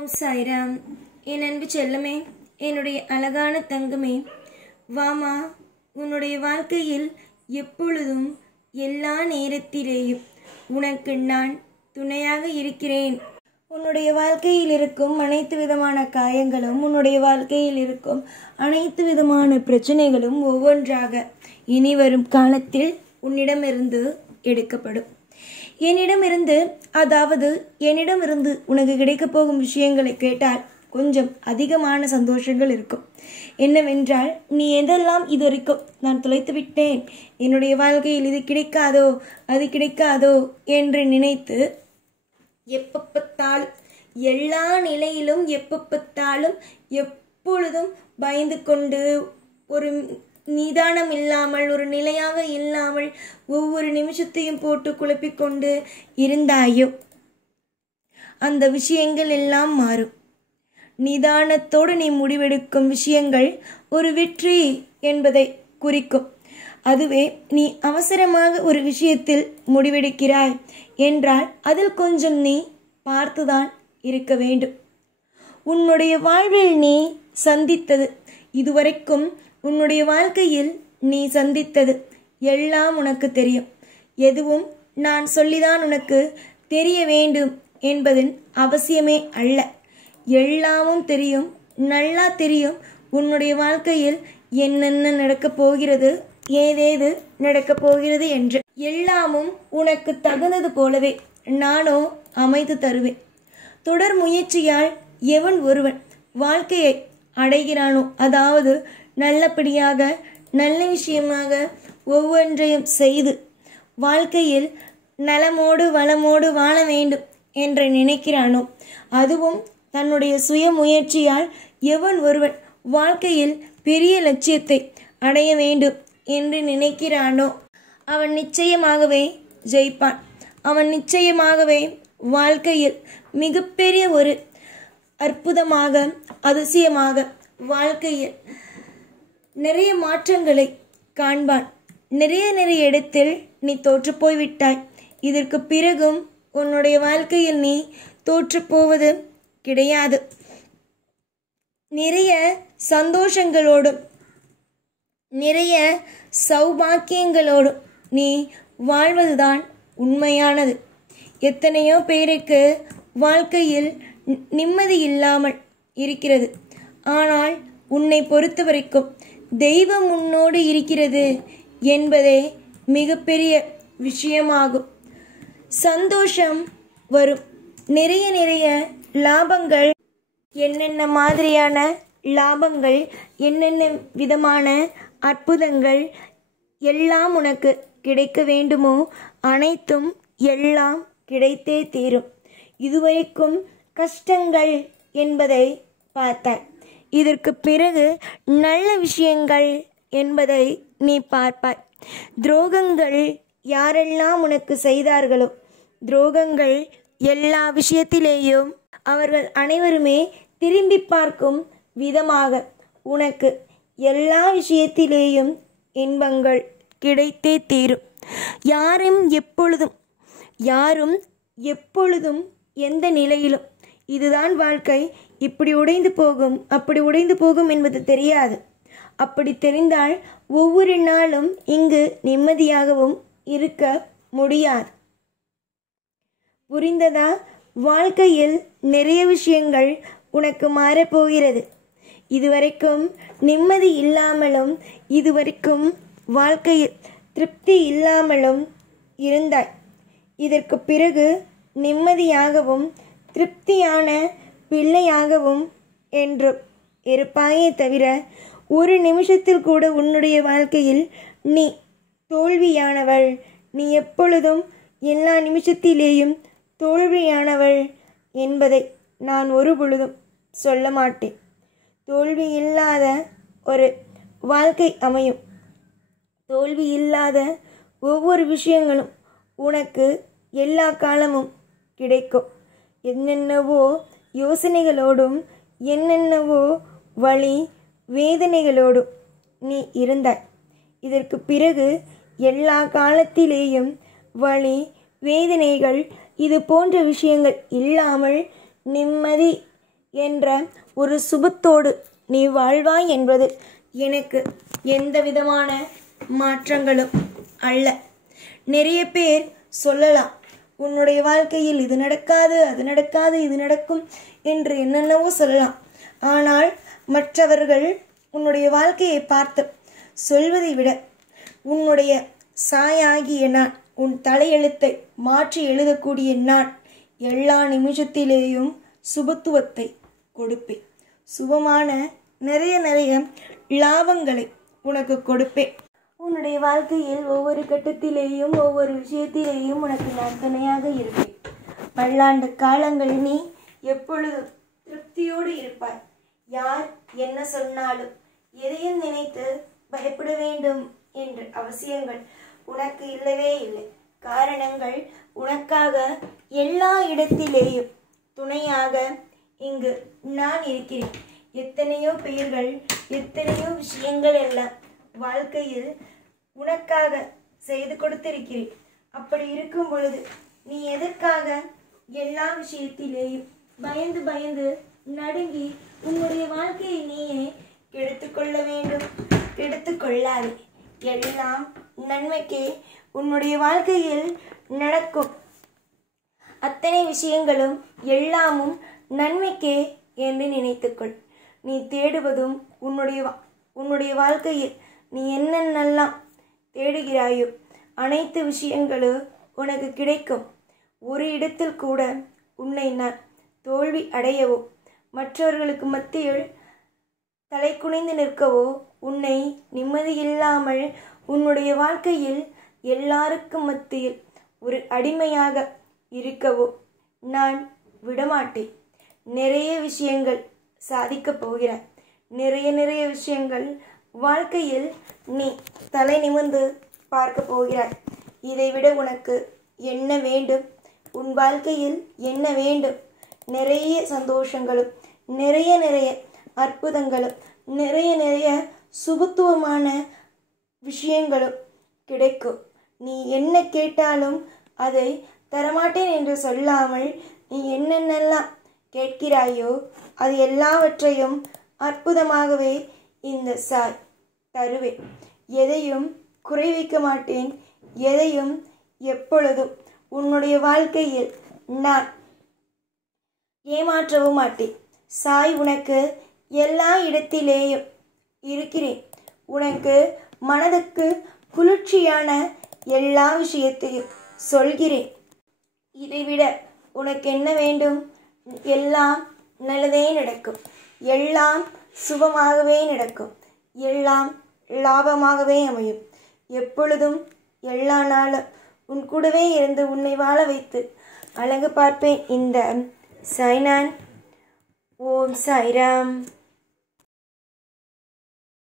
ஓம் சாய்ராம். என் அன்பு செல்லமே, என்னுடைய அழகான தங்கமே, வாமா. உன்னுடைய வாழ்க்கையில் எப்பொழுதும் எல்லா நேரத்திலேயும் உனக்கு நான் துணையாக இருக்கிறேன். உன்னுடைய வாழ்க்கையில் இருக்கும் அனைத்து விதமான காயங்களும், உன்னுடைய வாழ்க்கையில் இருக்கும் அனைத்து விதமான பிரச்சனைகளும் ஒவ்வொன்றாக இனி வரும் காலத்தில் உன்னிடமிருந்து எடுக்கப்படும். என்னிடமிருந்து உனக்கு கிடைக்கப் போகும் விஷயங்களை கேட்டால் கொஞ்சம் அதிகமான சந்தோஷங்கள் இருக்கும். என்னவென்றால், நீ எதெல்லாம் இதுவரைக்கும் நான் தொலைத்து விட்டேன், என்னுடைய வாழ்க்கையில் இது கிடைக்காதோ அது கிடைக்காதோ என்று நினைத்து எப்ப பார்த்தாலும் எல்லா நிலையிலும் எப்பொழுதும் பயந்து கொண்டு, ஒரு நிதானம் இல்லாமல், ஒரு நிலையாக இல்லாமல் ஒவ்வொரு நிமிஷத்தையும் போட்டு குழப்பிக்கொண்டு இருந்தாயோ, அந்த விஷயங்கள் எல்லாம் மாறும். நிதானத்தோடு நீ முடிவெடுக்கும் விஷயங்கள் ஒரு வெற்றி என்பதை குறிக்கும். அதுவே நீ அவசரமாக ஒரு விஷயத்தில் முடிவெடுக்கிறாய் என்றால் அதில் கொஞ்சம் நீ பார்த்துதான் இருக்க வேண்டும். உன்னுடைய வாழ்வில் நீ சந்தித்தது, இதுவரைக்கும் உன்னுடைய வாழ்க்கையில் நீ சந்தித்தது எல்லாம் உனக்கு தெரியும். எதுவும் நான் சொல்லிதான் உனக்கு தெரிய வேண்டும் என்பதன் அவசியமே அல்ல. எல்லாமும் தெரியும், நல்லா தெரியும். உன்னுடைய வாழ்க்கையில் என்னென்ன நடக்கப் போகிறது, ஏதேது நடக்கப் போகிறது என்று எல்லாமும் உனக்கு தகுந்தது போலவே நானோ அமைத்து தருவேன். தொடர் முயற்சியால் எவன் ஒருவன் வாழ்க்கையை அடைகிறானோ, அதாவது நல்லபடியாக நல்ல விஷயமாக ஒவ்வொன்றையும் செய்து வாழ்க்கையில் நலமோடு வளமோடு வாழ வேண்டும் என்று நினைக்கிறானோ, அதுவும் தன்னுடைய சுய முயற்சியால் எவன் ஒருவன் வாழ்க்கையில் பெரிய லட்சியத்தை அடைய வேண்டும் என்று நினைக்கிறானோ, அவன் நிச்சயமாகவே ஜெயிப்பான். அவன் நிச்சயமாகவே வாழ்க்கையில் மிகப்பெரிய ஒரு அற்புதமாக, அதிசயமாக வாழ்க்கையில் நிறைய மாற்றங்களை காண்பான். நிறைய இடத்தில் நீ தோற்று போய்விட்டாய். இதற்கு பிறகும் உன்னுடைய வாழ்க்கையில் நீ தோற்று போவது கிடையாது. நிறைய சந்தோஷங்களோடும் நிறைய சௌபாக்கியங்களோடும் நீ வாழ்வதுதான் உண்மையானது. எத்தனையோ பேருக்கு வாழ்க்கையில் நிம்மதி இல்லாமல் இருக்கிறது. ஆனால் உன்னை பொறுத்த வரைக்கும் தெய்வம் உன்னோடு இருக்கிறது என்பதே மிகப்பெரிய விஷயமாகும். சந்தோஷம் வரும். நிறைய லாபங்கள், என்னென்ன மாதிரியான லாபங்கள், என்னென்ன விதமான அற்புதங்கள் எல்லாம் உனக்கு கிடைக்க வேண்டுமோ அனைத்தும் எல்லாம் கிடைத்தே தீரும். இதுவரைக்கும் கஷ்டங்கள் என்பதை பார்த்தாய். இதற்கு பிறகு நல்ல விஷயங்கள் என்பதை நீ பார்ப்பாய். துரோகங்கள் யாரெல்லாம் உனக்கு செய்தார்களோ, துரோகங்கள் எல்லா விஷயத்திலேயும் அவர்கள் அனைவருமே திரும்பி பார்க்கும் விதமாக உனக்கு எல்லா விஷயத்திலேயும் இன்பங்கள் கிடைத்தே தீரும். யாரும் எப்பொழுதும் எந்த நிலையிலும் இதுதான் வாழ்க்கை, இப்படி உடைந்து போகும் அப்படி உடைந்து போகும் என்பது தெரியாது. அப்படி தெரிந்தால் ஒவ்வொரு நாளும் இங்கு நிம்மதியாகவும் இருக்க முடியாது. புரிந்ததா? வாழ்க்கையில் நிறைய விஷயங்கள் உனக்கு மாறப்போகிறது. இதுவரைக்கும் நிம்மதி இல்லாமலும், இதுவரைக்கும் வாழ்க்கையில் திருப்தி இல்லாமலும் இருந்தாய். இதற்கு பிறகு நிம்மதியாகவும் திருப்தியான பிள்ளையாகவும் என்றும் இருப்பாயே தவிர, ஒரு நிமிஷத்தில் கூட உன்னுடைய வாழ்க்கையில் நீ தோல்வியானவள், நீ எப்பொழுதும் எல்லா நிமிஷத்திலேயும் தோல்வியானவள் என்பதை நான் ஒரு பொழுதும் சொல்ல மாட்டேன். தோல்வி இல்லாத ஒரு வாழ்க்கை அமையும். தோல்வி இல்லாத ஒவ்வொரு விஷயங்களும் உனக்கு எல்லா காலமும் கிடைக்கும். என்னென்னவோ யோசனைகளோடும், என்னென்னவோ வலி வேதனைகளோடும் நீ இருந்தாய். இதற்கு பிறகு எல்லா காலத்திலேயும் வலி வேதனைகள் இது போன்ற விஷயங்கள் இல்லாமல் நிம்மதி என்ற ஒரு சுபத்தோடு நீ வாழ்வாய் என்பது எனக்கு எந்த விதமான மாற்றங்களும் அல்ல. நிறைய பேர் சொல்லலாம், உன்னுடைய வாழ்க்கையில் இது நடக்காது, அது நடக்காது, இது நடக்கும் என்று என்னென்னவோ சொல்லலாம். ஆனால் மற்றவர்கள் உன்னுடைய வாழ்க்கையை பார்த்து சொல்வதை விட உன்னுடைய சாயாகிய நான், உன் தலையெழுத்தை மாற்றி எழுதக்கூடிய நான் எல்லா நிமிஷத்திலேயும் சுபத்துவத்தை கொடுப்பேன். சுபமான நிறைய லாபங்களை உனக்கு கொடுப்பேன். உன்னுடைய வாழ்க்கையில் ஒவ்வொரு கட்டத்திலேயும் ஒவ்வொரு விஷயத்திலேயும் உனக்கு நான் துணையாக இருப்பேன். பல்லாண்டு காலங்கள் நீ எப்பொழுதும் திருப்தியோடு இருப்பாய். யார் என்ன சொன்னாலும் எதையும் நினைத்து பயப்பட வேண்டும் என்ற அவசியங்கள் உனக்கு இல்லவே இல்லை. காரணங்கள் உனக்காக எல்லா இடத்திலேயும் துணையாக இங்கு நான் இருக்கிறேன். எத்தனையோ பெயர்கள், எத்தனையோ விஷயங்கள் எல்லாம் வாழ்க்கையில் உனக்காக செய்து கொடுத்திருக்கிறேன். அப்படி இருக்கும் பொழுது நீ எதற்காக எல்லா விஷயத்திலேயும் பயந்து பயந்து நடுங்கி உன்னுடைய வாழ்க்கையை நீயே கெடுத்துக்கொள்ள வேண்டும்? கெடுத்துக்கொள்ளாதே. எல்லாம் நன்மைக்கே உன்னுடைய வாழ்க்கையில் நடக்கும். அத்தனை விஷயங்களும் எல்லாமும் நன்மைக்கே என்று நினைத்துக்கொள். நீ தேடுவதும் உன்னுடைய வாழ்க்கையில் நீ என்னென்னலாம் தேடுகிறாயோ அனைத்து விஷயங்களும் உனக்கு கிடைக்கும். ஒரு இடத்தில் கூட உன்னை நான் தோல்வி அடையவோ மற்றவர்களுக்கு மத்தியில் தலை குனிந்து நிற்கவோ, உன்னை நிம்மதியில்லாமல் உன்னுடைய வாழ்க்கையில் எல்லாருக்கும் மத்தியில் ஒரு அடிமையாக இருக்கவோ நான் விடமாட்டேன். நிறைய விஷயங்கள் சாதிக்கப் போகிறாய். நிறைய விஷயங்கள் வாழ்க்கையில் நீ தலை நிமிர்ந்து பார்க்க போகிறாய். இதைவிட உனக்கு என்ன வேண்டும்? உன் வாழ்க்கையில் என்ன வேண்டும்? நிறைய சந்தோஷங்களும் நிறைய அற்புதங்களும் நிறைய சுபத்துவமான விஷயங்களும் கிடைக்கும். நீ என்ன கேட்டாலும் அதை தரமாட்டேன் என்று சொல்லாமல் நீ என்னென்னலாம் கேட்கிறாயோ அது எல்லாவற்றையும் அற்புதமாகவே இந்த சாய் தருவேன். எதையும் குறை வைக்க மாட்டேன். எதையும் எப்பொழுதும் உன்னுடைய வாழ்க்கையில் நான் ஏமாற்றவும் மாட்டேன். சாய் உனக்கு எல்லா இடத்திலேயும் இருக்கிறேன். உனக்கு மனதுக்கு குளிர்ச்சியான எல்லா விஷயத்தையும் சொல்கிறேன். இதைவிட உனக்கு என்ன வேண்டும்? எல்லாம் நல்லதே நடக்கும். எல்லாம் சுபமாகவே நடக்கும். எல்லாம் லாபமாகவே அமையும். எப்பொழுதும் எல்லா நாளும் உன் கூடவே இருந்து உன்னை வாழ வைத்து அழகு பார்ப்பேன். இந்த சாய்நான். ஓம் சாய்ராம்.